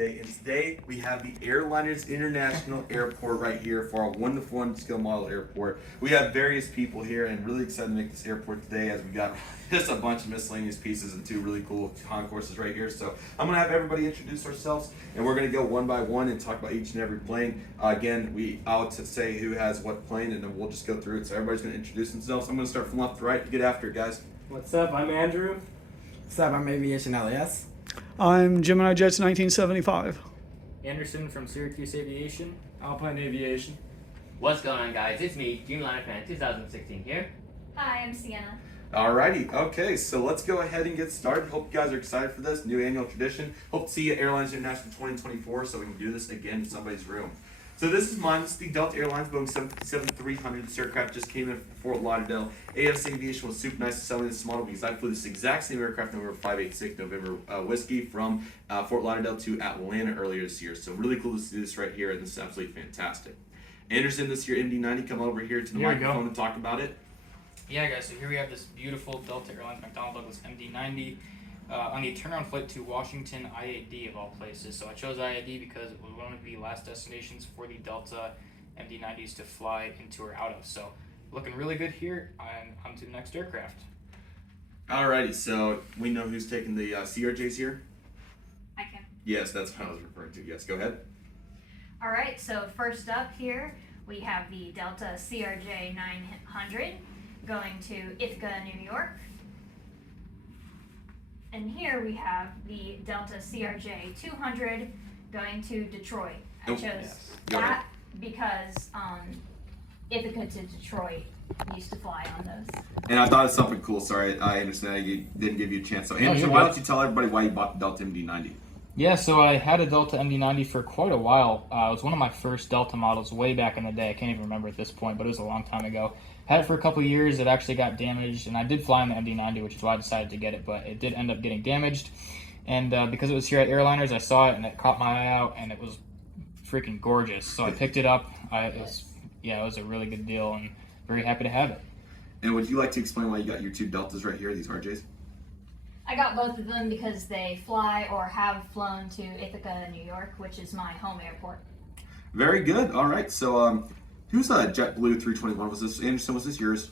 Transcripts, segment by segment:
today, and today we have the Airliners International Airport right here for our one-to-one scale model airport. We have various people here and really excited to make this airport today as we got just a bunch of miscellaneous pieces and two really cool concourses right here. So I'm going to have everybody introduce ourselves, and we're going to go one by one and talk about each and every plane. Again, I'll say who has what plane, and then we'll just go through it. So everybody's going to introduce themselves. I'm going to start from left to right. Get after it, guys. What's up? I'm Andrew. What's up? I'm Aviation LAS. I'm Gemini Jets 1975. Anderson from Syracuse Aviation. Alpine Aviation. What's going on, guys? It's me, Dreamliner Fan 2016 here. Hi, I'm Sienna. Alrighty, okay, so let's go ahead and get started. Hope you guys are excited for this new annual tradition. Hope to see you at Airlines International 2024 so we can do this again in somebody's room. So this is mine. This is the Delta Airlines Boeing 757-300. This aircraft just came in from Fort Lauderdale. AFC Aviation was super nice to sell me this model because I flew this exact same aircraft, November 586 November Whiskey, from Fort Lauderdale to Atlanta earlier this year. So really cool to see this right here, and this is absolutely fantastic. Anderson, this year MD-90, come over here to the microphone and talk about it. Yeah, guys, so here we have this beautiful Delta Airlines McDonnell Douglas MD-90 on the turnaround flight to Washington IAD of all places. So I chose IAD because it was one of the last destinations for the Delta MD-90s to fly into or out of. So looking really good here, and on to the next aircraft. Alrighty, so we know who's taking the CRJs here? I can. Yes, that's what I was referring to. Yes, go ahead. All right, so first up here, we have the Delta CRJ 900 going to Ithaca, New York. And here we have the Delta CRJ 200 going to Detroit. I chose that because Ithaca to Detroit used to fly on those. And I thought of something cool. Sorry, I understand I didn't give you a chance. So Anderson, why don't you tell everybody why you bought the Delta MD-90? Yeah, so I had a Delta MD-90 for quite a while. It was one of my first Delta models way back in the day. I can't even remember at this point, but it was a long time ago. Had it for a couple of years. It actually got damaged, and I did fly on the MD-90, which is why I decided to get it, but it did end up getting damaged. And because it was here at Airliners, I saw it, and it caught my eye out, and it was freaking gorgeous. So I picked it up. It was a really good deal, and very happy to have it. And would you like to explain why you got your two Deltas right here, these RJs? I got both of them because they fly or have flown to Ithaca, New York, which is my home airport. Very good. All right. So, who's a JetBlue 321? Was this Anderson? Was this yours?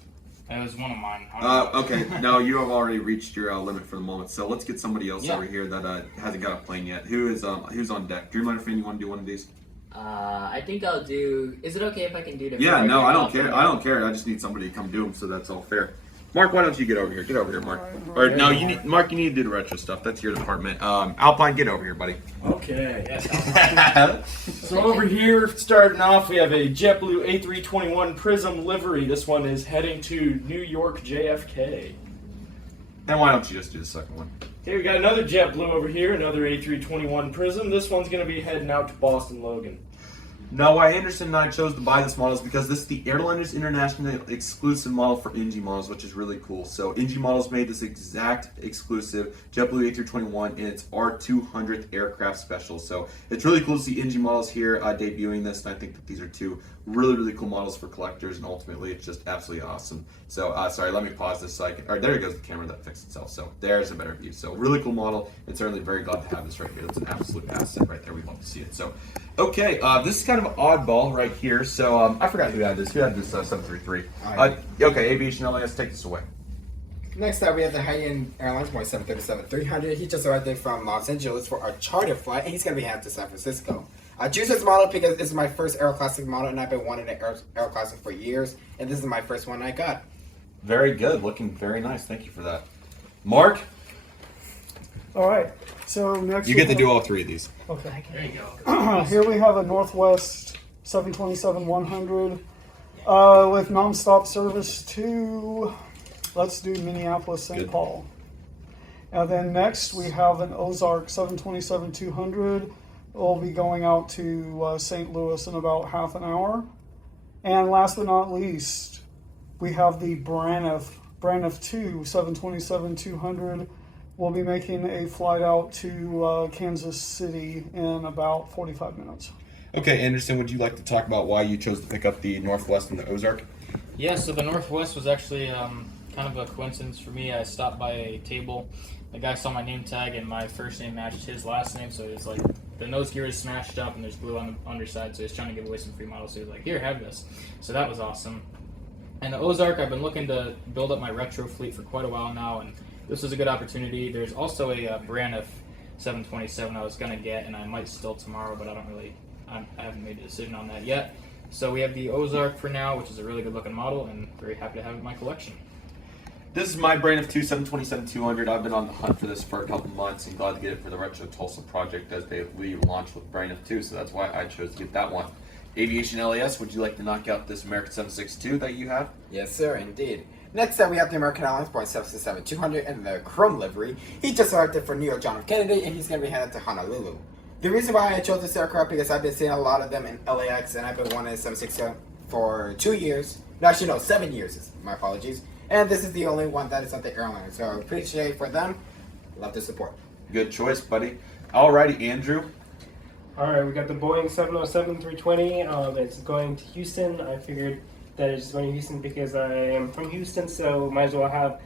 It was one of mine. Okay. No, you have already reached your limit for the moment. So let's get somebody else over here that hasn't got a plane yet. Who's on deck? Dreamliner Fan, you want to do one of these? I think I'll do. Is it okay if I can do it? Yeah. No, I don't care. I don't care. I just need somebody to come do them, so that's all fair. Mark, why don't you get over here? Get over here, Mark. Or no, Mark. You need to do the retro stuff. That's your department. Alpine, get over here, buddy. Okay, yes. So over here, starting off, we have a JetBlue A321 Prism livery. This one is heading to New York JFK. Then why don't you just do the second one? Okay, we got another JetBlue over here, another A321 Prism. This one's going to be heading out to Boston Logan. Now, why Anderson and I chose to buy this model is because this is the Airliners International exclusive model for NG models, which is really cool. So NG models made this exact exclusive JetBlue A321, and it's our 200th aircraft special. So it's really cool to see NG models here debuting this, and I think that these are two really, really cool models for collectors, and ultimately it's just absolutely awesome. So, sorry, let me pause this so I can, all right, there goes the camera that fixed itself. So there's a better view. So really cool model, and certainly very glad to have this right here. That's an absolute asset right there. We love to see it. So, okay, this is kind of an oddball right here. So I forgot who had this. Who had this 733? Okay, Aviation LAS, take this away. Next up, we have the high-end Airlines Boeing 737-300. He just arrived in from Los Angeles for a charter flight, and he's going to be headed to San Francisco. I choose this model because it's my first Aero Classic model, and I've been wanting an Aero Classic for years, and this is my first one I got. Very good. Looking very nice. Thank you for that. Mark? All right, so next You get to do all three of these. Okay. There you go. Here we have a Northwest 727-100 with nonstop service to, let's do Minneapolis, St. Good. Paul. And then next we have an Ozark 727-200. We'll be going out to St. Louis in about half an hour. And last but not least, we have the Braniff 2 727-200. We'll be making a flight out to Kansas City in about 45 minutes. Okay, Anderson, would you like to talk about why you chose to pick up the Northwest and the Ozark? Yeah, so the Northwest was actually kind of a coincidence for me. I stopped by a table. The guy saw my name tag, and my first name matched his last name, so it was like the nose gear is smashed up and there's glue on the underside, so he's trying to give away some free models. So he's like, here, have this. So that was awesome. And the Ozark, I've been looking to build up my retro fleet for quite a while now, and this is a good opportunity. There's also a Braniff 727 I was going to get, and I might still tomorrow, but I haven't made a decision on that yet. So we have the Ozark for now, which is a really good looking model, and very happy to have it in my collection. This is my Braniff 2 727-200. I've been on the hunt for this for a couple months and glad to get it for the Retro Tulsa project as we launched with Braniff 2, so that's why I chose to get that one. Aviation LAS, would you like to knock out this American 762 that you have? Yes, sir, indeed. Next up, we have the American Airlines Boeing 767-200 in the chrome livery. He just arrived for New York John F. Kennedy, and he's going to be headed to Honolulu. The reason why I chose this aircraft because I've been seeing a lot of them in LAX, and I've been wanting a 767 for 2 years. No, actually, no, 7 years. My apologies. And this is the only one that is at the airline. So I appreciate for them. Love the support. Good choice, buddy. Alrighty, Andrew. All right, we got the Boeing 707-320. It's going to Houston. I figured that it's going to Houston because I am from Houston, so might as well have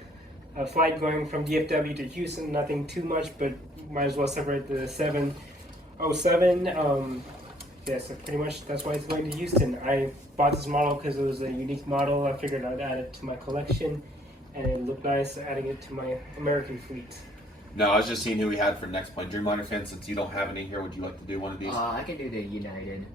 a flight going from DFW to Houston. Nothing too much, but might as well separate the 707. Yeah, so pretty much that's why it's going to Houston. I bought this model because it was a unique model. I figured I'd add it to my collection, and it looked nice adding it to my American fleet. No, I was just seeing who we had for next point. Dreamliner fan, since you don't have any here, would you like to do one of these? I can do the United.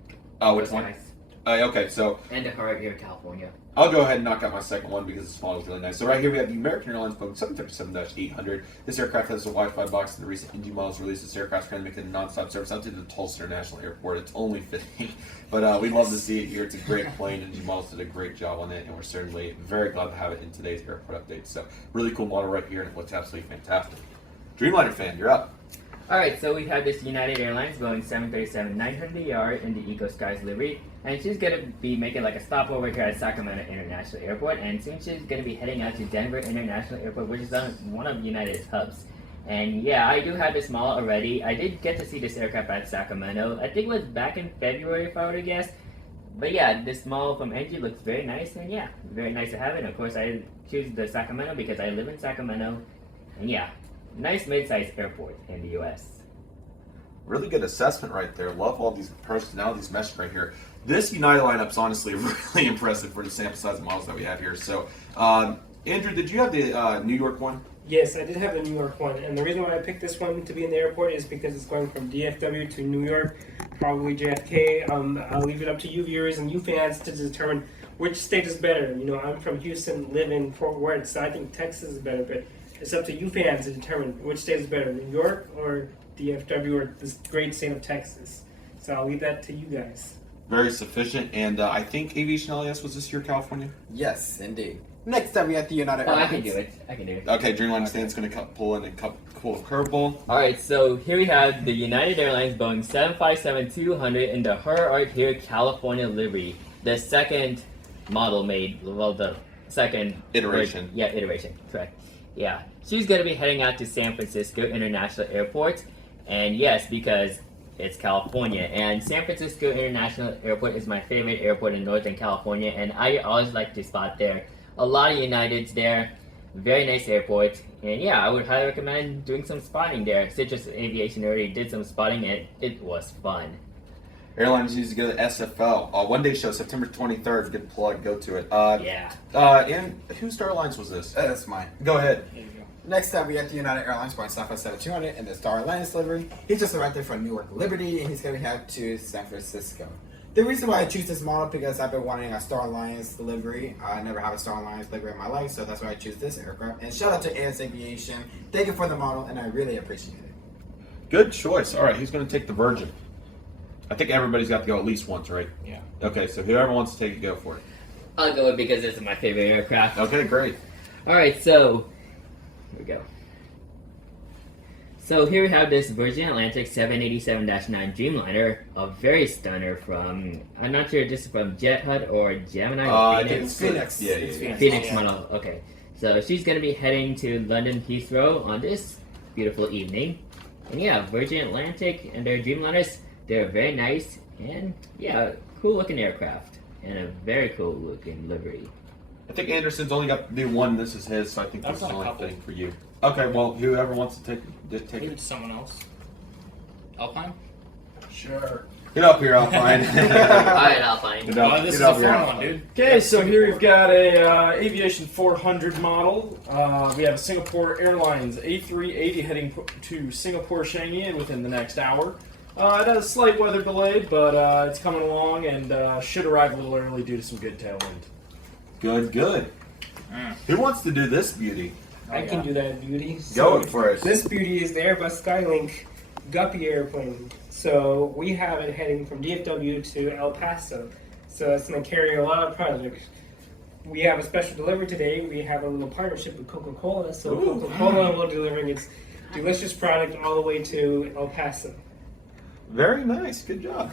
Oh, which Those one? guys. Okay, so And the Heart here, California. I'll go ahead and knock out my second one because this model is really nice. So right here we have the American Airlines Boeing 737-800. This aircraft has a Wi-Fi box, and the recent NG models released. This aircraft trying to make a non-stop service out to the Tulsa International Airport. It's only fitting, but we'd love to see it here. It's a great plane. NG models did a great job on it, and we're certainly very glad to have it in today's airport update. So really cool model right here, and it looks absolutely fantastic. Dreamliner fan, you're up. Alright, so we have this United Airlines Boeing 737-900ER in the Eco Skies livery, and she's going to be making like a stopover here at Sacramento International Airport, and soon she's going to be heading out to Denver International Airport, which is on one of United's hubs. And yeah, I do have this model already. I did get to see this aircraft at Sacramento. I think it was back in February, if I were to guess. But yeah, this model from NG looks very nice, and yeah, very nice to have it. And of course, I choose the Sacramento because I live in Sacramento, and yeah. Nice mid-sized airport in the U.S. Really good assessment right there. Love all these personalities meshed right here. This United lineup's honestly really impressive for the sample size of models that we have here. So, Andrew, did you have the New York one? Yes, I did have the New York one, and the reason why I picked this one to be in the airport is because it's going from DFW to New York, probably JFK. I'll leave it up to you viewers and you fans to determine which state is better. You know, I'm from Houston, live in Fort Worth, so I think Texas is better, but it's up to you fans to determine which state is better, New York or DFW or this great state of Texas. So I'll leave that to you guys. Very sufficient, and I think Aviation LAS, was this your California? Yes, indeed. Next up, we have the United Airlines. I can do it. I can do it. Okay, Dreamliner stand's going to pull in a pull a curveball. Alright, so here we have the United Airlines Boeing 757-200 in the Her Art Here California livery. The second model made, well, the second Iteration. Iteration, correct. Yeah, she's going to be heading out to San Francisco International Airport, and yes, because it's California, and San Francisco International Airport is my favorite airport in Northern California, and I always like to spot there. A lot of Uniteds there, very nice airport, and yeah, I would highly recommend doing some spotting there. Citrus Aviation already did some spotting, and it was fun. Airlines used to go to SFL. One day show, September 23rd. Good plug. Go to it. Yeah. And whose Airlines was this? That's mine. Go ahead. There you go. Next up, we have the United Airlines Boeing 757-200 in the Star Alliance livery. He just arrived there from Newark Liberty, and he's going to head to San Francisco. The reason why I choose this model because I've been wanting a Star Alliance livery. I never have a Star Alliance livery in my life, so that's why I choose this aircraft. And shout out to AS Aviation. Thank you for the model, and I really appreciate it. Good choice. All right, who's going to take the Virgin? I think everybody's got to go at least once, right? Yeah. Okay, so whoever wants to take it, go for it. I'll go because this is my favorite aircraft. Okay, great. Alright, so here we go. So here we have this Virgin Atlantic 787-9 Dreamliner, a very stunner from, I'm not sure if this is from Jet Hut or Gemini or Phoenix. Phoenix. Yeah, It's yeah. Phoenix model, okay. So she's going to be heading to London Heathrow on this beautiful evening. And yeah, Virgin Atlantic and their Dreamliners, they're very nice and yeah, cool looking aircraft. And a very cool looking livery. I think Anderson's only got to do one. This is his, so I think I've this is the got a only couple. thing for you. Okay, well, whoever wants to take, just take Give it it. to someone else. Alpine? Sure. Get up here, Alpine. Alright, I'll find. Get up, This is get a up here, fun one, Alpine. dude. Okay, so here we've got a Aviation 400 model. We have a Singapore Airlines A380 heading to Singapore Changi within the next hour. It has a slight weather delay, but it's coming along and should arrive a little early due to some good tailwind. Good, good. Who wants to do this beauty? I can do that, beauty. Go So, for it. This beauty is the Airbus Skylink Guppy airplane. So we have it heading from DFW to El Paso. So it's going to carry a lot of projects. We have a special delivery today. We have a little partnership with Coca-Cola. So Ooh. Coca-Cola will deliver its delicious product all the way to El Paso. Very nice. Good job.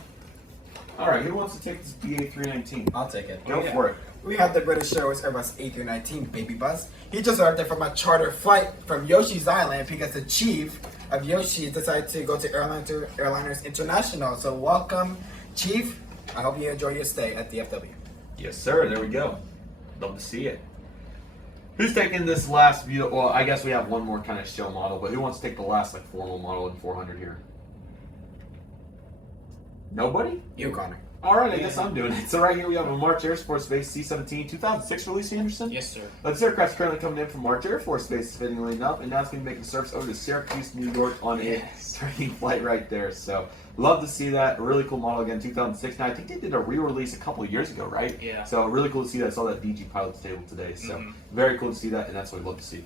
All right, who wants to take this BA319? I'll take it. Go for it. We have the British Airways Airbus A319 Baby Bus. He just arrived there from a charter flight from Yoshi's Island because the chief of Yoshi decided to go to Airliners International. So welcome, Chief. I hope you enjoy your stay at DFW. Yes, sir. There we go. Love to see it. Who's taking this last view? Well, I guess we have one more kind of show model, but who wants to take the last like formal model in 400 here? Nobody? You, Connor. All right, I guess I'm doing it. So right here we have a March Air Force Base C-17 2006 release, Anderson. Yes, sir. This aircraft's currently coming in from March Air Force Base, fittingly enough, and now it's going to be making service over to Syracuse, New York on a training flight right there. So love to see that. A really cool model again, 2006. Now I think they did a re-release a couple of years ago, right? Yeah. So really cool to see that. I saw that DG Pilot's table today. So very cool to see that, and that's what I'd love to see.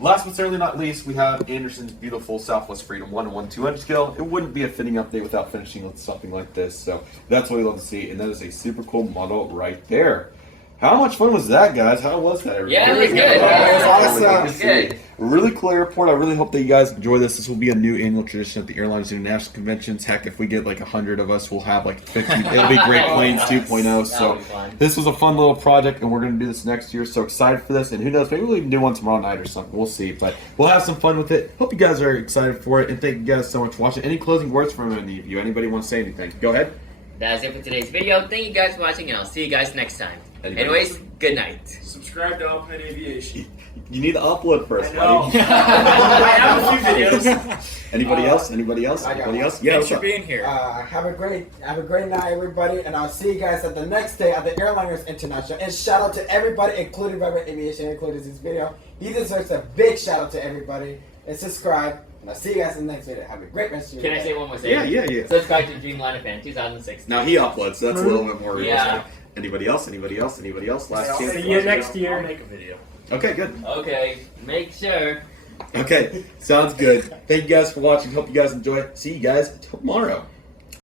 Last but certainly not least, we have Anderson's beautiful Southwest Freedom 1-1-200 scale. It wouldn't be a fitting update without finishing with something like this, so that's what we love to see, and that is a super cool model right there. How much fun was that, guys? How was that? Yeah, it was good. It was awesome. It was good. Really cool airport. I really hope that you guys enjoy this. This will be a new annual tradition at the Airlines International Conventions. Heck, if we get like 100 of us, we'll have like 50. It'll be Great Plains 2.0. That'll So be fun. this was a fun little project, and we're going to do this next year. So excited for this, and who knows, maybe we'll even do one tomorrow night or something. We'll see, but we'll have some fun with it. Hope you guys are excited for it, and thank you guys so much for watching. Any closing words from any of you? Anybody want to say anything? Go ahead. That's it for today's video. Thank you guys for watching, and I'll see you guys next time. Anybody Anyways, good night. Subscribe to Alpine Aviation. You need to upload first, I know. buddy. I have a few videos. Anybody else? Anybody else? I got Anybody one. else? Yeah. Thanks what's for up? being here. Have a great night, everybody, and I'll see you guys at the next day at the Airliners International. And shout out to everybody, including Robert Aviation, included this video. He deserves a big shout out to everybody. And subscribe. And I'll see you guys in the next video. Have a great rest of your Can I day. say one more thing? Yeah. Subscribe to Dreamliner Fan 2006. Now he uploads, so that's a little bit more realistic. Yeah. Anybody else? Anybody else? Anybody else? Last chance. See you next year. I'll make a video. Okay, good. Okay, make sure. Okay, sounds good. Thank you guys for watching. Hope you guys enjoy it. See you guys tomorrow.